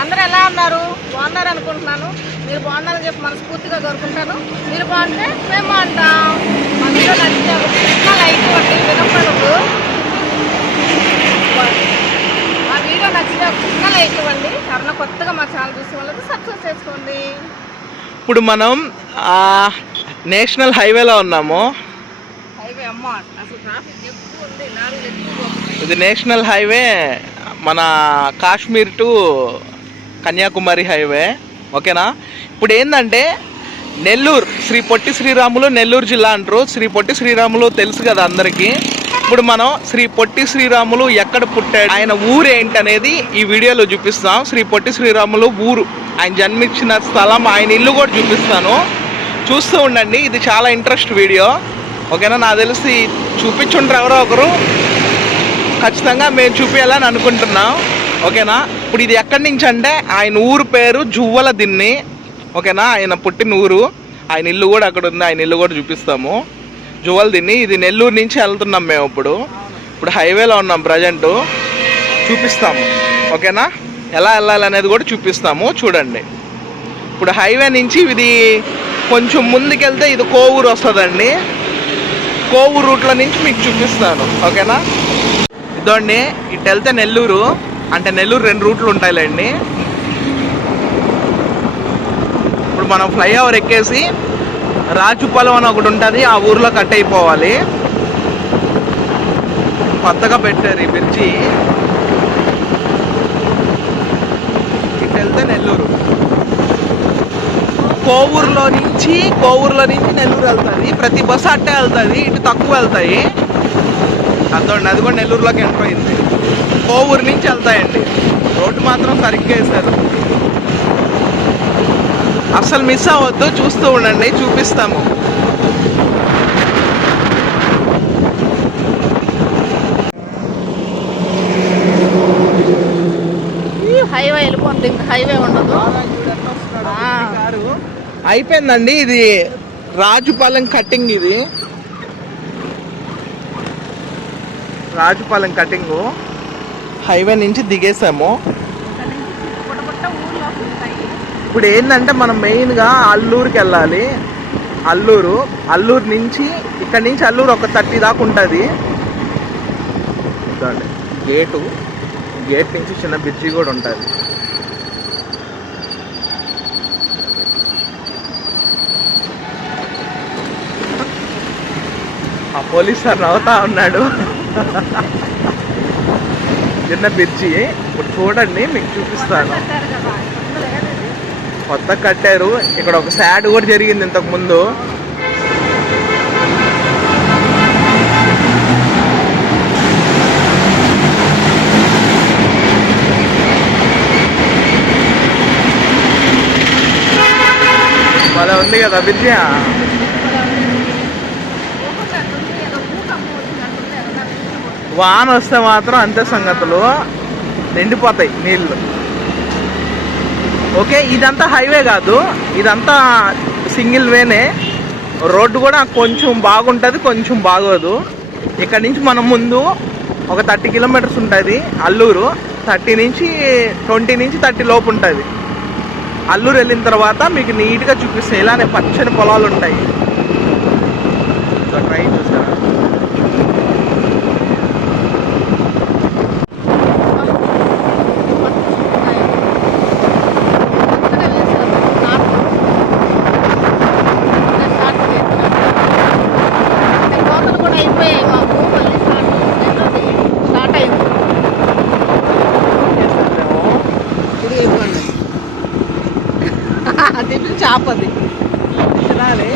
అందరూ ఎలా ఉన్నారు? బాగున్నారు అనుకుంటున్నాను. మీరు బాగున్నారని చెప్పి మనస్ఫూర్తిగా కోరుకుంటాను. మీరు బాగుంటే మేము బాగుంటాం. నచ్చితే ఒక చిన్న లైక్ ఇవ్వండి వినపడదు. మా వీడియో నచ్చితే ఒక చిన్న లైక్ ఇవ్వండి. ఎవరైనా కొత్తగా మా ఛానల్ చూసే వాళ్ళకి సబ్స్క్రైబ్ చేసుకోండి. ఇప్పుడు మనం ఆ, నేషనల్ హైవేలో ఉన్నాము. హైవే అమ్మ అసలు ట్రాఫిక్ ఎక్కువ ఉంది. లారీలు ఎక్కువ. ఇది నేషనల్ హైవే మన కాశ్మీర్ టు కన్యాకుమారి హైవే. ఓకేనా? ఇప్పుడు ఏంటంటే నెల్లూరు శ్రీ పొట్టి శ్రీరాములు నెల్లూరు జిల్లా అంటారు. శ్రీ పొట్టి శ్రీరాములు తెలుసు కదా అందరికీ. ఇప్పుడు మనం శ్రీ పొట్టి శ్రీరాములు ఎక్కడ పుట్టాడు ఆయన ఊరు ఏంటనేది అనేది ఈ వీడియోలో చూపిస్తాం. శ్రీ పొట్టి శ్రీరాములు ఊరు. ఆయన జన్మించిన స్థలం ఆయన ఇల్లు కూడా చూపిస్తాను. చూస్తూ ఉండండి ఇది చాలా ఇంట్రెస్ట్ వీడియో. ఓకేనా? నాకు తెలిసి చూపించుంటారు ఎవరో ఒకరు. ఖచ్చితంగా మేము చూపించాలని అనుకుంటున్నాం. ఓకేనా? ఇప్పుడు ఇది ఎక్కడి నుంచి అంటే ఆయన ఊరు పేరు జువ్వల దిన్ని. ఓకేనా? ఆయన పుట్టిన ఊరు. ఆయన ఇల్లు కూడా అక్కడ ఉంది. ఆయన ఇల్లు కూడా చూపిస్తాము. జువ్వల దిన్ని. ఇది నెల్లూరు నుంచి వెళ్తున్నాం మేము ఇప్పుడు. ఇప్పుడు హైవేలో ఉన్నాం ప్రజెంట్ చూపిస్తాము. ఓకేనా? ఎలా వెళ్ళాలనేది కూడా చూపిస్తాము. చూడండి. ఇప్పుడు హైవే నుంచి ఇది కొంచెం ముందుకెళ్తే ఇది కోవూరు వస్తుందండి. కోవూరు రూట్లో నుంచి మీకు చూపిస్తాను. ఓకేనా? ఇదోండి ఇటు వెళ్తే నెల్లూరు. అంటే నెల్లూరు రెండు రూట్లు ఉంటాయిలేండి. ఇప్పుడు మనం ఫ్లైఓవర్ ఎక్కేసి రాజుపాలెం అని ఒకటి ఉంటుంది ఆ ఊర్లో కట్ అయిపోవాలి. కొత్తగా పెట్టారు ఈ బ్రిడ్జి. ఇటు వెళ్తే నెల్లూరు. కోవూరులో నుంచి కోవూరులో నుంచి నెల్లూరు వెళ్తుంది. ప్రతి బస్సు అట్టే వెళ్తుంది ఇటు తక్కువ వెళ్తాయి. అదోండి అది కూడా నెల్లూరులోకి ఎంటర్ అయింది. కోవూరు నుంచి వెళ్తాయండి. రోడ్డు మాత్రం సరిగ్గా వేశారు. అసలు మిస్ అవ్వద్దు చూస్తూ ఉండండి చూపిస్తాము. హైవే వెళ్ళిపోతుంది ఇంకా హైవే ఉండదు. అయిపోయిందండి ఇది రాజుపాలెం కటింగ్ ఇది. రాజుపాలెం కటింగ్. హైవే నుంచి దిగేసాము. ఇప్పుడు ఏంటంటే మనం మెయిన్గా అల్లూరుకి వెళ్ళాలి. అల్లూరు అల్లూరు నుంచి ఇక్కడ నుంచి అల్లూరు ఒక థర్టీ దాకా ఉంటుంది. గేటు గేట్ నుంచి చిన్న బ్రిడ్జి కూడా ఉంటుంది. ఆ పోలీస్ సార్ నవ్వుతా ఉన్నాడు. చిన్న బ్రిడ్జి ఇప్పుడు చూడండి మీకు చూపిస్తాను. కొత్త కట్టారు. ఇక్కడ ఒక శాడ్ కూడా జరిగింది ఇంతకు ముందు. భలే ఉంది కదా విద్య వాన వస్తే మాత్రం అంతే సంగతులు. నిండిపోతాయి నీళ్ళు ఓకే ఇదంతా హైవే కాదు. ఇదంతా సింగిల్ వేనే. రోడ్డు కూడా కొంచెం బాగుంటుంది కొంచెం బాగోదు. ఇక్కడ నుంచి మనం ముందు ఒక థర్టీ కిలోమీటర్స్ ఉంటుంది అల్లూరు. థర్టీ నుంచి ట్వంటీ నుంచి థర్టీ లోపు ఉంటుంది. అల్లూరు వెళ్ళిన తర్వాత మీకు నీట్గా చూపిస్తాయి ఇలానే పచ్చని పొలాలు ఉంటాయి ట్రైన్ చూసారా కొత్తగా వేశారు, నాటు. ఇంకా స్టార్ట్ చేస్తున్నారు. అంటే కోతలు కూడా అయిపోయాయి మాకు మళ్ళీ స్టార్ట్ రెండోది స్టార్ట్ అయింది ఇది ఇవ్వండి అది. చేపది తినాలి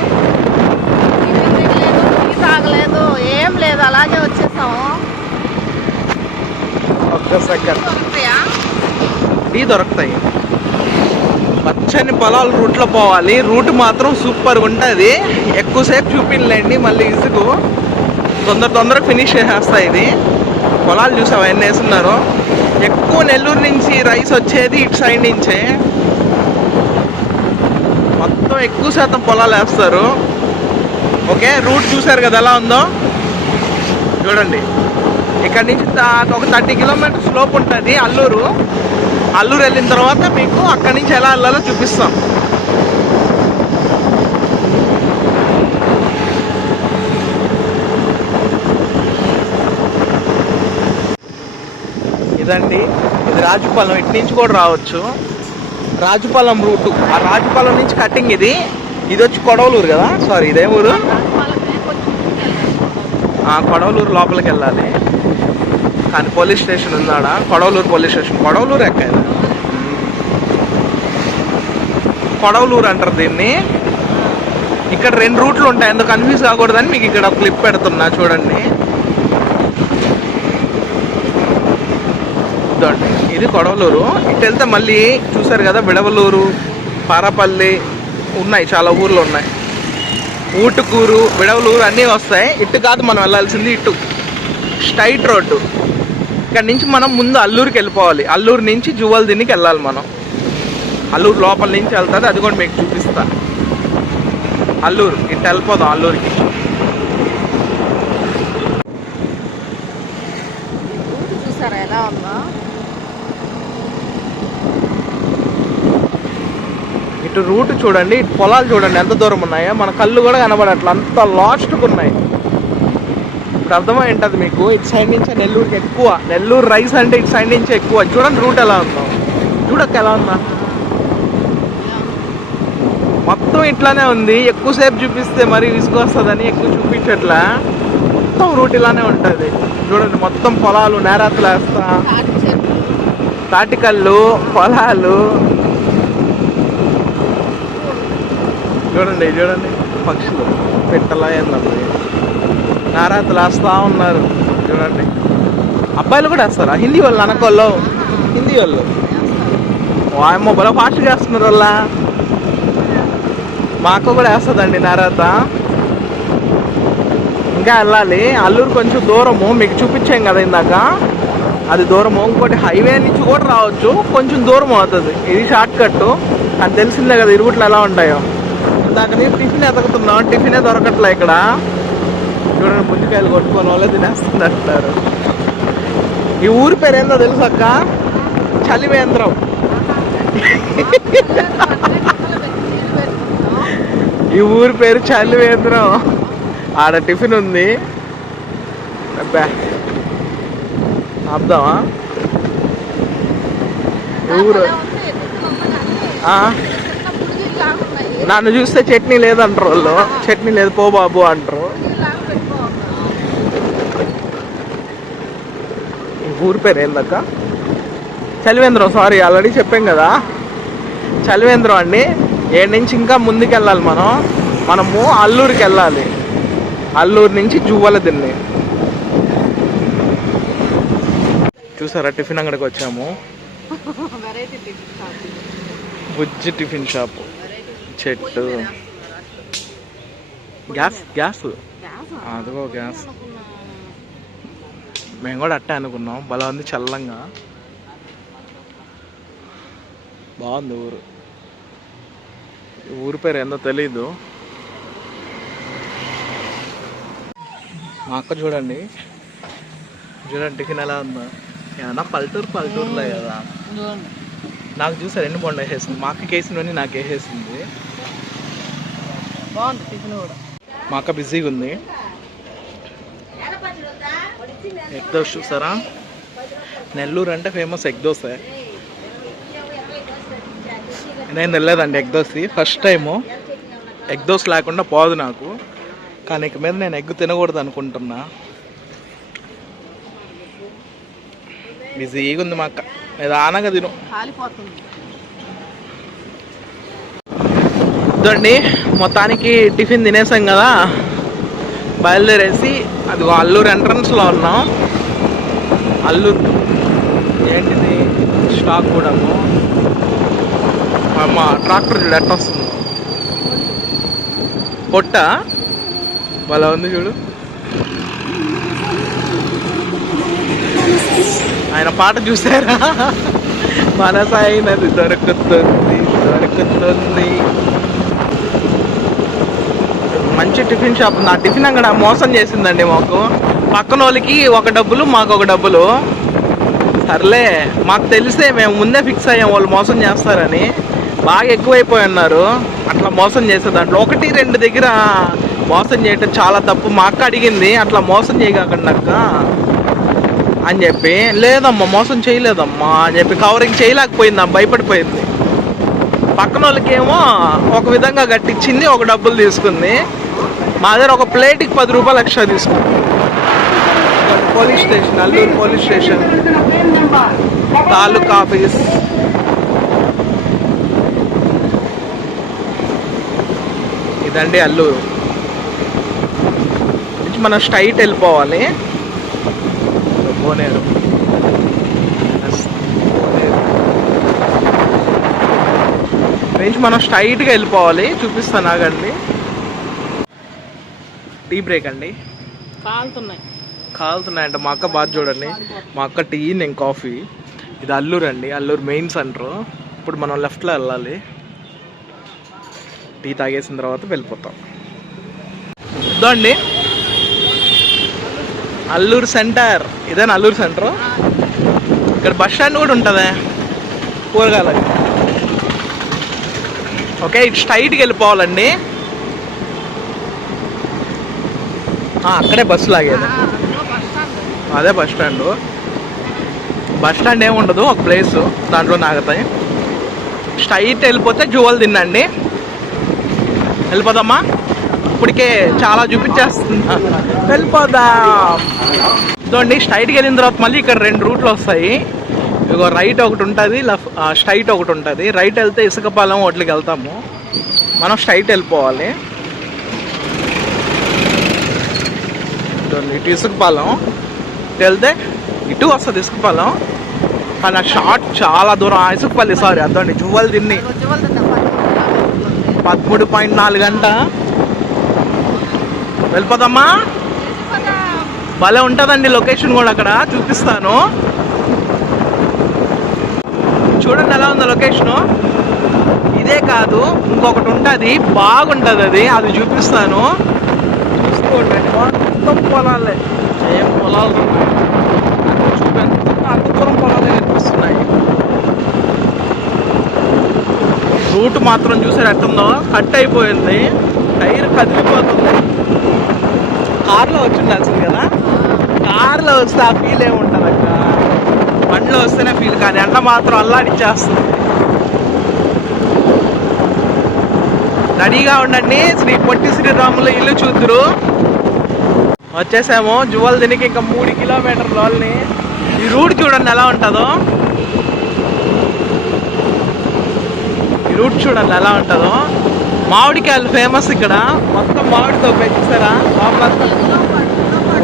తాగలేదు ఏం లేదు అలాగే వచ్చేసాము. ఒక్క సెకండ్ దొరుకుతాయా? టీ దొరుకుతాయి. పచ్చని పొలాల రూట్లో పోవాలి. రూట్ మాత్రం సూపర్ ఉంటుంది. ఎక్కువసేపు చూపిలేండి మళ్ళీ ఇసుకు. తొందర తొందరగా ఫినిష్ చేసేస్తాయి ఇది. పొలాలు చూసావా ఎన్ని వేస్తున్నారు ఎక్కువ నెల్లూరు నుంచి రైస్ వచ్చేది ఇటు సైడ్ నుంచే. మొత్తం ఎక్కువ శాతం పొలాలు వేస్తారు. ఓకే రూట్ చూసారు కదా ఎలా ఉందో? చూడండి. ఇక్కడ నుంచి ఒక థర్టీ కిలోమీటర్ స్లోప్ ఉంటుంది అల్లూరు. అల్లూరు వెళ్ళిన తర్వాత మీకు అక్కడి నుంచి ఎలా వెళ్ళాలో చూపిస్తాం. ఇదండి ఇది రాజుపాలెం. ఇటు నుంచి కూడా రావచ్చు. రాజుపాలెం రూటు. ఆ రాజుపాలెం నుంచి కటింగ్ ఇది. ఇది వచ్చి కొడవలూరు కదా? సారీ ఇదే ఊరు? కొడవలూరు లోపలికి వెళ్ళాలి. కానీ police station ఉందాడ? Kodavaluru police station. Kodavalur ఎక్క కొడవలూరు అంటారు దీన్ని. ఇక్కడ రెండు రూట్లు ఉంటాయి. ఎందుకు కన్ఫ్యూజ్ కాకూడదని మీకు ఇక్కడ క్లిప్ పెడుతున్నా. చూడండి. చూడండి ఇది కొడవలూరు. ఇటు వెళ్తే మళ్ళీ చూసారు కదా విడవలూరు పారపల్లి ఉన్నాయి చాలా ఊర్లు ఉన్నాయి. ఊటుకూరు విడవలూరు అన్నీ వస్తాయి. ఇటు కాదు మనం వెళ్ళాల్సింది ఇటు. Straight road. ఇక్కడ నుంచి మనం ముందు అల్లూరుకి వెళ్ళిపోవాలి. అల్లూరు నుంచి జువల్ దినికి వెళ్ళాలి మనం. అల్లూరు లోపల నుంచి వెళ్తుంది అది కూడా మీకు చూపిస్తా. అల్లూరు ఇటు వెళ్ళిపోదాం అల్లూరికి చూసారా ఎలా ఉందో ఇటు రూట్ చూడండి ఇటు పొలాలు చూడండి ఎంత దూరం ఉన్నాయో. మన కళ్ళు కూడా కనబడట్ల. అంత లాస్ట్కి ఉన్నాయి. ఇప్పుడు అర్థమై ఉంటుంది మీకు ఇటు సైడ్ నుంచి నెల్లూరుకి ఎక్కువ. నెల్లూరు రైస్ అంటే ఇటు సైడ్ నుంచి ఎక్కువ. చూడండి రూట్ ఎలా ఉందో. చూడక్క ఎలా ఉందా? మొత్తం ఇట్లానే ఉంది. ఎక్కువసేపు చూపిస్తే మరి విసుగొస్తుందని ఎక్కువ చూపించట్లా. మొత్తం రూట్ ఇలానే ఉంటుంది. చూడండి మొత్తం పొలాలు నేరాతలు వేస్తా. తాటి చెట్లు. తాటికల్లు పొలాలు. చూడండి చూడండి. పక్షులు. పెట్టలా ఏందండి నారాతలు వేస్తా ఉన్నారు. చూడండి. అబ్బాయిలు కూడా వేస్తారా హిందీ వాళ్ళు అనకోళ్ళు హిందీ వాళ్ళు. వాయమ్మ బల ఫాస్ట్గా వేస్తున్నారు వాళ్ళ మాకు కూడా వేస్తుందండి నారాత. ఇంకా వెళ్ళాలి. అల్లూరు కొంచెం దూరము. మీకు చూపించాం కదా ఇందాక. అది దూరము. ఇంకోటి హైవే నుంచి కూడా రావచ్చు. కొంచెం దూరం అవుతుంది. ఇది షార్ట్ కట్ అది తెలిసిందే కదా ఇరుగుట్లు ఎలా ఉంటాయో. ఇందాక నేను టిఫిన్ ఎతకుతున్నాం. టిఫినే దొరకట్లే ఇక్కడ. చూడండి ముందుకాయలు కొట్టుకొని వాళ్ళే తినేస్తున్నట్టున్నారు. ఈ ఊరి పేరు ఏందో తెలుసు అక్క? చలివేంద్రం. ఈ ఊరి పేరు చలివేంద్రం. ఆడ టిఫిన్ ఉంది. అబ్బా. ఆపుదామా? ఊరు ఆ, నన్ను చూస్తే చట్నీ లేదంటారు వాళ్ళు. చట్నీ లేదు పో బాబు అంటారు. ఊరి పేరు ఏందక్క చలివేంద్రం సారీ ఆల్రెడీ చెప్పాం కదా. చలివేంద్రం అండి. ఏడు నుంచి ఇంకా ముందుకు వెళ్ళాలి మనం. మనము అల్లూరికి వెళ్ళాలి. అల్లూరు నుంచి జువ్వల దిన్ని చూసారా టిఫిన్ అంగడికి వచ్చాము. బుజ్జి టిఫిన్ షాప్. చెట్టు. Gas gas? అదిగో గ్యాస్. మేము కూడా అట్టే అనుకున్నాం. బలం ఉంది చల్లంగా. బాగుంది ఊరు. ఊరి పేరు ఏందో తెలీదు. మా అక్క చూడండి. చూడండి టిఫిన్ ఎలా ఉందో. ఏమన్నా పల్లెటూరు పల్లెటూరులే కదా. నాకు చూసారు రెండు బొండ వేసేసింది. మా అక్కకి వేసినవన్నీ నాకు వేసేసింది. బాగుంది టిఫిన్ కూడా. మా అక్క బిజీగా ఉంది. ఎగ్ దోశ చూసారా? నెల్లూరు అంటే ఫేమస్ ఎగ్ దోశ. నేను వెళ్ళలేదండి egg dosa. First time egg dosa లేకుండా పోదు నాకు. కానీ ఇక మీద నేను ఎగ్ తినకూడదు అనుకుంటున్నా. బిజీగా ఉంది మా అక్క. ఏదానగా తిను. ఇదండి మొత్తానికి టిఫిన్ తినేసాం కదా. బయలుదేరేసి అది అల్లూరు ఎంట్రన్స్లో ఉన్నాం. అల్లూరు ఏంటిది? స్టాక్ కూడా అమ్మ. ట్రాక్టర్ చూడు ఎట్ట వస్తుంది పొట్ట? భలే ఉంది చూడు. ఆయన పాట చూసారా? మనసైనది దొరుకుతుంది దొరుకుతుంది. మంచి టిఫిన్ షాప్ నా టిఫిన్ అక్కడ మోసం చేసిందండి మాకు. పక్కన వాళ్ళకి ఒక డబ్బులు మాకు ఒక డబ్బులు. సర్లే మాకు తెలిసే మేము ముందే ఫిక్స్ అయ్యాం వాళ్ళు మోసం చేస్తారని. బాగా ఎక్కువైపోయి ఉన్నారు. అట్లా మోసం చేసే దాంట్లో ఒకటి రెండు దగ్గర మోసం చేయటం చాలా తప్పు. మా అక్క అడిగింది అట్లా మోసం చేయకండి అక్క. అని చెప్పి లేదమ్మా మోసం చేయలేదమ్మా అని చెప్పి కవరింగ్ చేయలేకపోయింది భయపడిపోయింది. పక్కన వాళ్ళకేమో ఒక విధంగా కట్టించింది ఒక డబ్బులు తీసుకుంది. మా దగ్గర ఒక ప్లేట్కి పది రూపాయలు ఎక్స్ట్రా తీసుకుంది. Police station Alluru police station. Taluka office. ఇదండి అల్లూరు. నుంచి మనం స్ట్రైట్ వెళ్ళిపోవాలి. కోనేరు. నుంచి మనం స్ట్రైట్గా వెళ్ళిపోవాలి. చూపిస్తాను ఆగండి. టీ బ్రేక్ అండి. కాలుతున్నాయి. కాలుతున్నాయంట. మా అక్క బాగా చూడండి. మా అక్క టీ నేను కాఫీ. ఇది అల్లూరు అండి. Alluru main centre. ఇప్పుడు మనం లెఫ్ట్లో వెళ్ళాలి. టీ తాగేసిన తర్వాత వెళ్ళిపోతాం. ఇదో అండి అల్లూరు సెంటర్. ఇదేనా అల్లూరు సెంటర్? ఇక్కడ బస్ స్టాండ్ కూడా ఉంటుందా. కూరగాయలు ఓకే ఇటు స్ట్రైట్కి వెళ్ళిపోవాలండి. అక్కడే బస్సు లాగేది. అదే బస్ స్టాండ్. బస్ స్టాండ్ ఏమి ఉండదు ఒక ప్లేస్. దాంట్లో నాగుతాయి. స్ట్రైట్ వెళ్ళిపోతే జువల్ తినండి వెళ్ళిపోదామా? ఇప్పటికే చాలా చూపించేస్తున్నా వెళ్ళిపోదాం. ఇదండి స్ట్రైట్కి వెళ్ళిన తర్వాత మళ్ళీ ఇక్కడ రెండు రూట్లు వస్తాయి. ఇగో రైట్ ఒకటి ఉంటుంది లెఫ్ట్ స్ట్రైట్ ఒకటి ఉంటుంది. రైట్ వెళ్తే ఇసుకపాలెం వాటికి వెళ్తాము. మనం స్ట్రైట్ వెళ్ళిపోవాలి. ఇటు ఇసుకపాలెం. ఇటు వెళ్తే ఇటు వస్తుంది ఇసుకపాలెం. కానీ ఆ షార్ట్ చాలా దూరం. ఆ ఇసుకపల్లి సారీ అదండి జువ్వలు తిన్ని పదమూడు పాయింట్ నాలుగు గంట. వెళ్ళిపోదామా భలే ఉంటుందండి లొకేషన్ కూడా అక్కడ చూపిస్తాను. చూడండి ఎలా ఉందో లొకేషను. ఇదే కాదు ఇంకొకటి ఉంటుంది బాగుంటుంది అది అది చూపిస్తాను. చూసుకోండి మొత్తం పొలాలే. ఏం పొలాలు. చూడండి అంత దూరం పొలాలే కనిపిస్తున్నాయి రూట్ మాత్రం చూసారు ఎట్టుందో కట్ అయిపోయింది. టైర్ కదిలిపోతుంది. కార్లో వచ్చి ఉండాల్సింది కదా? కార్లో వస్తే ఆ ఫీల్ ఏముంటుంది అక్క బండిలో వస్తేనే ఫీల్ కానీ ఎండ మాత్రం అల్లాడిచ్చేస్తుంది. రెడీగా ఉండండి. శ్రీ పొట్టి శ్రీరాములు ఇల్లు చూద్దరు. వచ్చేసాము. జువల్ దీనికి ఇంకా మూడు కిలోమీటర్ల వాళ్ళని ఈ రూట్ చూడండి ఎలా ఉంటుందో. ఈ రూట్ చూడండి ఎలా ఉంటుందో. మామిడికాయలు ఫేమస్ ఇక్కడ. మొత్తం మామిడితో పెంచుతారా?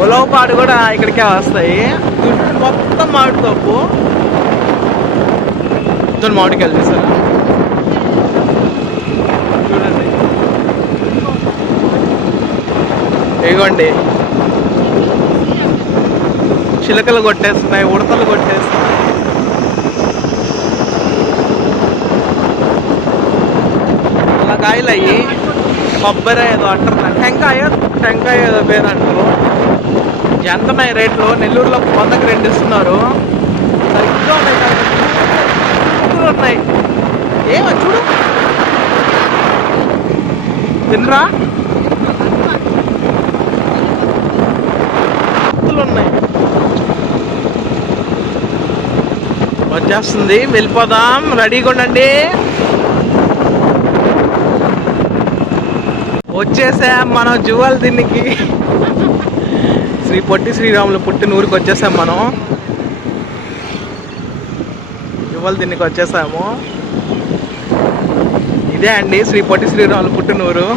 ఉలవపాడు కూడా ఇక్కడికే వస్తాయి. చుట్టూ మొత్తం మామిడి తోపు ఇద్దరు మామిడికాయలు చూసారా? చూడండి. ఇగోండి చిలకలు కొట్టేస్తున్నాయి ఉడతలు కొట్టేస్తున్నాయి అలా కాయలు అయ్యి కొబ్బరి ఏదో అంటారు టెంకాయ టెంకాయ ఏదో పేరు అంటారు ఎంత ఉన్నాయి రేట్లు? నెల్లూరులో వందకు రెండు ఇస్తున్నారు. సరిగ్గా ఉన్నాయి ఉన్నాయి. ఏమో చూడు. తినరా? ఉన్నాయి. వచ్చేస్తుంది. వెళ్ళిపోదాం. రెడీగా ఉండండి. వచ్చేసాం మనం జువల్ దీనికి. శ్రీ పొట్టి శ్రీరాములు పుట్టిన ఊరికి వచ్చేసాం మనం. జువల్ దీనికి వచ్చేసాము. ఇదే అండి శ్రీ పొట్టి శ్రీరాములు పుట్టినూరు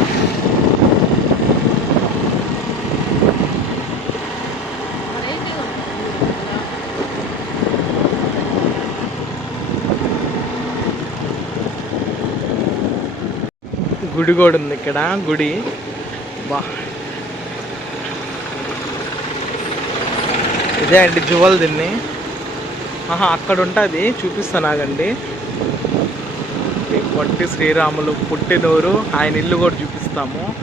గుడి కూడా ఉంది ఇక్కడ గుడి. బా. ఇదే అండి జువల్ దీన్ని. ఆహా అక్కడ ఉంటుంది. చూపిస్తాను ఆగండి. ఈ శ్రీరాములు పుట్టినూరు ఆయన ఇల్లు కూడా చూపిస్తాము.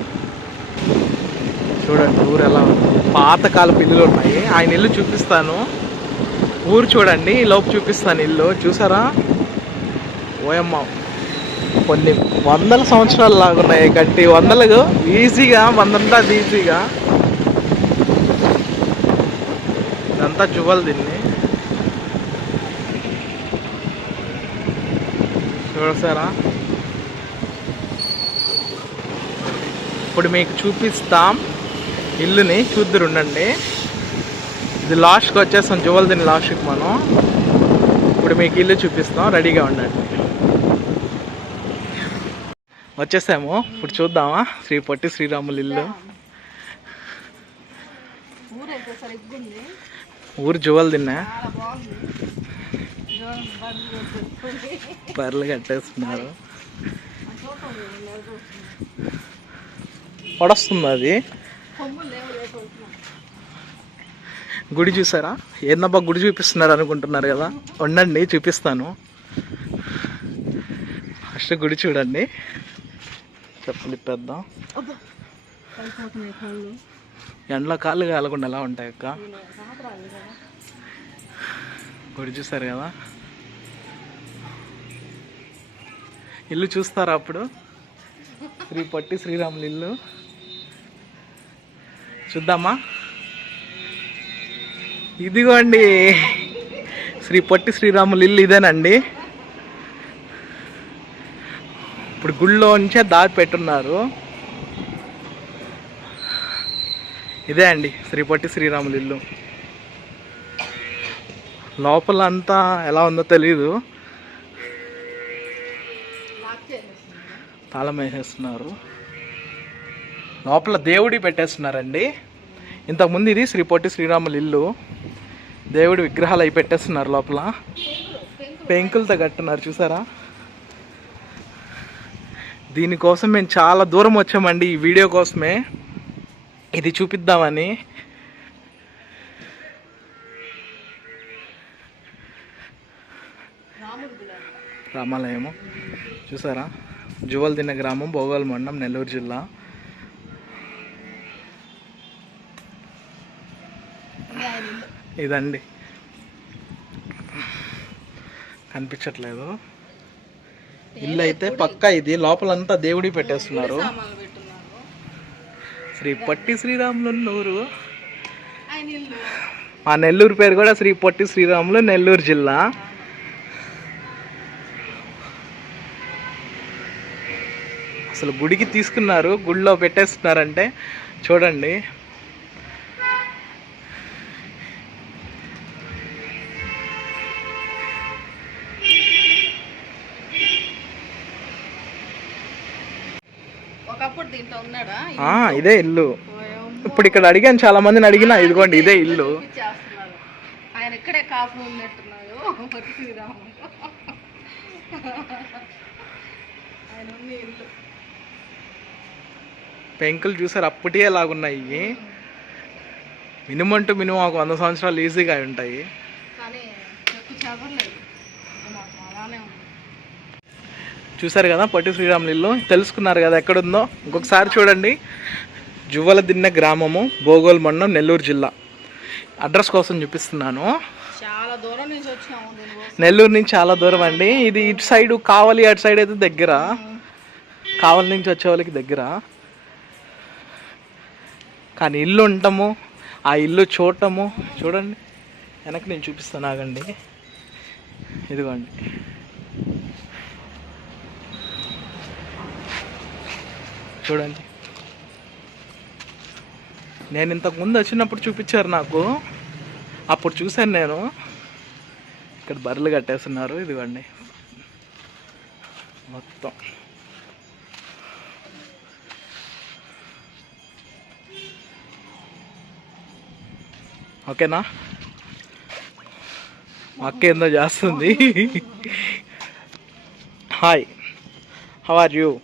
చూడండి ఊరు ఎలా ఉంది. పాతకాలపు ఇల్లులు ఉన్నాయి. ఆయన ఇల్లు చూపిస్తాను. ఊరు చూడండి ఈ లోపు చూపిస్తాను ఇల్లు. చూసారా? ఓయమ్మ. కొన్ని వందల సంవత్సరాలు లాగున్నాయి కట్టి వందలకు. ఈజీగా వందంతా ఈజీగా ఇదంతా చువ్వలు దీన్ని. చూడసారా ఇప్పుడు మీకు చూపిస్తాం ఇల్లుని. చూద్దరు ఉండండి. ఇది లాస్ట్కి వచ్చేస్తాం జువల్ దీని లాస్ట్కి మనం. ఇప్పుడు మీకు ఇల్లు చూపిస్తాం రెడీగా ఉండండి. వచ్చేసాము. ఇప్పుడు చూద్దామా? శ్రీ పొట్టి శ్రీరాములు ఇల్లు. ఊరు జువల్ తిన్నా. పర్లు కట్టేస్తున్నారు. పడొస్తుంది అది? గుడి చూసారా? ఏందబ్బా గుడి చూపిస్తున్నారు అనుకుంటున్నారు కదా? ఉండండి చూపిస్తాను. ఫస్ట్ గుడి చూడండి. చెప్పులు ఇప్పేద్దాం ఎండలో కాళ్ళు కాలకుండా ఎలా ఉంటాయి అక్క? గుడి చూసారు కదా? ఇల్లు చూస్తారా అప్పుడు? శ్రీ పొట్టి శ్రీరాములు ఇల్లు. చూద్దామా? ఇదిగోండి. శ్రీ పొట్టి శ్రీరాములు ఇల్లు ఇదేనండి. ఇప్పుడు గుళ్ళో నుంచే దారి పెట్టున్నారు ఇదే అండి శ్రీపట్టి శ్రీరాములు ఇల్లు. లోపల అంతా ఎలా ఉందో తెలీదు. తాళం వేసేస్తున్నారు. లోపల దేవుడి పెట్టేస్తున్నారండి. ఇంతకుముందు ఇది శ్రీ పొట్టి శ్రీరాములు ఇల్లు. దేవుడి విగ్రహాలు అవి పెట్టేస్తున్నారు లోపల. పెంకులతో కట్టున్నారు చూసారా? దీనికోసం మేము చాలా దూరం వచ్చామండి ఈ వీడియో కోసమే. ఇది చూపిద్దామని. రామాలయము. చూసారా? జువల్ తిన్న గ్రామం భోగోల్ మండలం నెల్లూరు జిల్లా. ఇది ఇదండి. కనిపించట్లేదు. ఇల్లు అయితే పక్కా ఇది. లోపలంతా దేవుడి పెట్టేస్తున్నారు. శ్రీ పట్టి శ్రీరాములు నూరు. మా నెల్లూరు పేరు కూడా శ్రీ పొట్టి శ్రీరాములు నెల్లూరు జిల్లా. అసలు గుడికి తీసుకున్నారు గుడిలో పెట్టేస్తున్నారంటే చూడండి. ఇదే ఇల్లు. ఇప్పుడు ఇక్కడ అడిగాను చాలా మందిని అడిగినా ఇదిగోండి ఇదే ఇల్లు. చూపించేస్తున్నారు. ఆయన ఇక్కడే కాపు ఉన్నట్టున్నాడు? పొట్టి శ్రీరాముడు ఆయన ఉంది ఇల్లు. పెంకులు చూసారు అప్పటికే లాగున్నాయి. మినిమం టు మినిమం ఒక వంద సంవత్సరాలు ఈజీగా ఉంటాయి. కానీ ఎక్కువ చెదరలేదు నాకు అలానే ఉంది చూసారు కదా పొట్టి శ్రీరాములు ఇల్లు? తెలుసుకున్నారు కదా ఎక్కడుందో? ఇంకొకసారి చూడండి. జువ్వల దిన్నె గ్రామము భోగోల్ మండలం నెల్లూరు జిల్లా. అడ్రస్ కోసం చూపిస్తున్నాను. నెల్లూరు నుంచి చాలా దూరం అండి. ఇది ఇటు సైడ్ కావలి అటు సైడ్ అయితే దగ్గర. కావలి నుంచి వచ్చే వాళ్ళకి దగ్గర. కానీ ఇల్లు ఉండటము ఆ ఇల్లు చూడటము చూడండి. వెనక్కి నేను చూపిస్తాను ఆగండి. ఇదిగోండి. చూడండి. నేను ఇంతకు ముందు వచ్చినప్పుడు చూపించారు నాకు. అప్పుడు చూశాను నేను. ఇక్కడ బర్రెలు కట్టేస్తున్నారు ఇదిగోండి. మొత్తం. ఓకేనా? మా అక్క ఏందో చేస్తుంది. హాయ్. హౌ ఆర్ యూ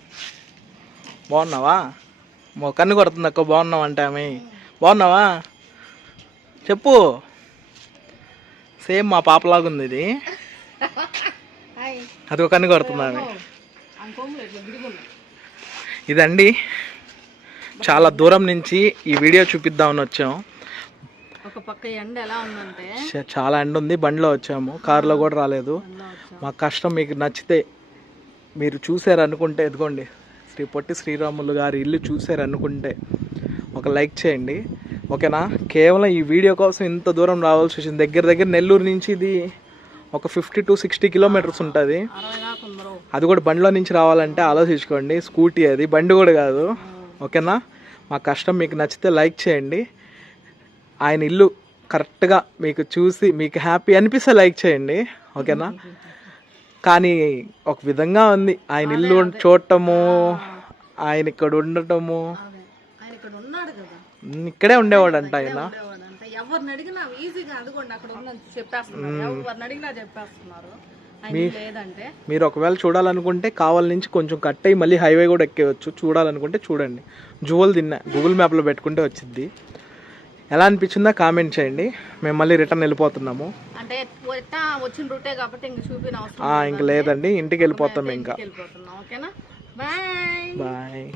బాగున్నావా? మా కన్ను కొడుతుంది అక్క బాగున్నావు అంటే ఆమె. బాగున్నావా? చెప్పు. సేమ్ మా పాపలాగా ఉంది ఇది. అది ఒక కన్ను కొడుతుంది ఆమె. ఇదండి. చాలా దూరం నుంచి ఈ వీడియో చూపిద్దామని వచ్చాము ఒక పక్క ఎండ ఎలా ఉందంటే? చ- చాలా ఎండ ఉంది బండిలో వచ్చాము. కారులో కూడా రాలేదు. వచ్చాం. మా కష్టం మీకు నచ్చితే మీరు చూసారు అనుకుంటే ఎదుగోండి. శ్రీ పొట్టి శ్రీరాములు గారి ఇల్లు చూశారనుకుంటే అనుకుంటే ఒక లైక్ చేయండి ఓకేనా? కేవలం ఈ వీడియో కోసం ఇంత దూరం రావాల్సి వచ్చింది. దగ్గర దగ్గర నెల్లూరు నుంచి ఇది ఒక ఫిఫ్టీ టు సిక్స్టీ కిలోమీటర్స్ ఉంటుంది. అది కూడా బండిలో నుంచి రావాలంటే ఆలోచించుకోండి. స్కూటీ అది బండి కూడా కాదు ఓకేనా? మా కష్టం మీకు నచ్చితే లైక్ చేయండి. ఆయన ఇల్లు కరెక్ట్గా మీకు చూసి మీకు హ్యాపీ అనిపిస్తే లైక్ చేయండి ఓకేనా? కానీ ఒక విధంగా ఉంది. ఆయన ఇల్లు చూడటము ఆయన ఇక్కడ ఉండటము. ఆయన ఇక్కడ ఉన్నాడు కదా. ఉమ్, ఇక్కడే ఉండేవాడంట ఆయన. ఉండేవాడంట. ఎవరిని అడిగినా ఈజీగా అదిగోండి అక్కడ ఉందని చెప్పేస్తున్నారు. ఎవరిని అడిగినా చెప్పేస్తున్నారు. ఆయన లేదంటే. మీరు ఒకవేళ చూడాలనుకుంటే కావాల నుంచి కొంచెం కట్ అయ్యి మళ్ళీ హైవే కూడా ఎక్కేయచ్చు. చూడాలనుకుంటే చూడండి. జువల్ తిన్నా గూగుల్ మ్యాప్లో పెట్టుకుంటే వచ్చింది ఎలా అనిపించిందో కామెంట్ చేయండి. మేము మళ్ళీ రిటర్న్ వెళ్ళిపోతున్నాము. అంటే ఎట్టా వచ్చిన రూటే కాబట్టి ఇంక చూపిన లేదండి ఇంటికి వెళ్ళిపోతాం ఇంకా. బాయ్.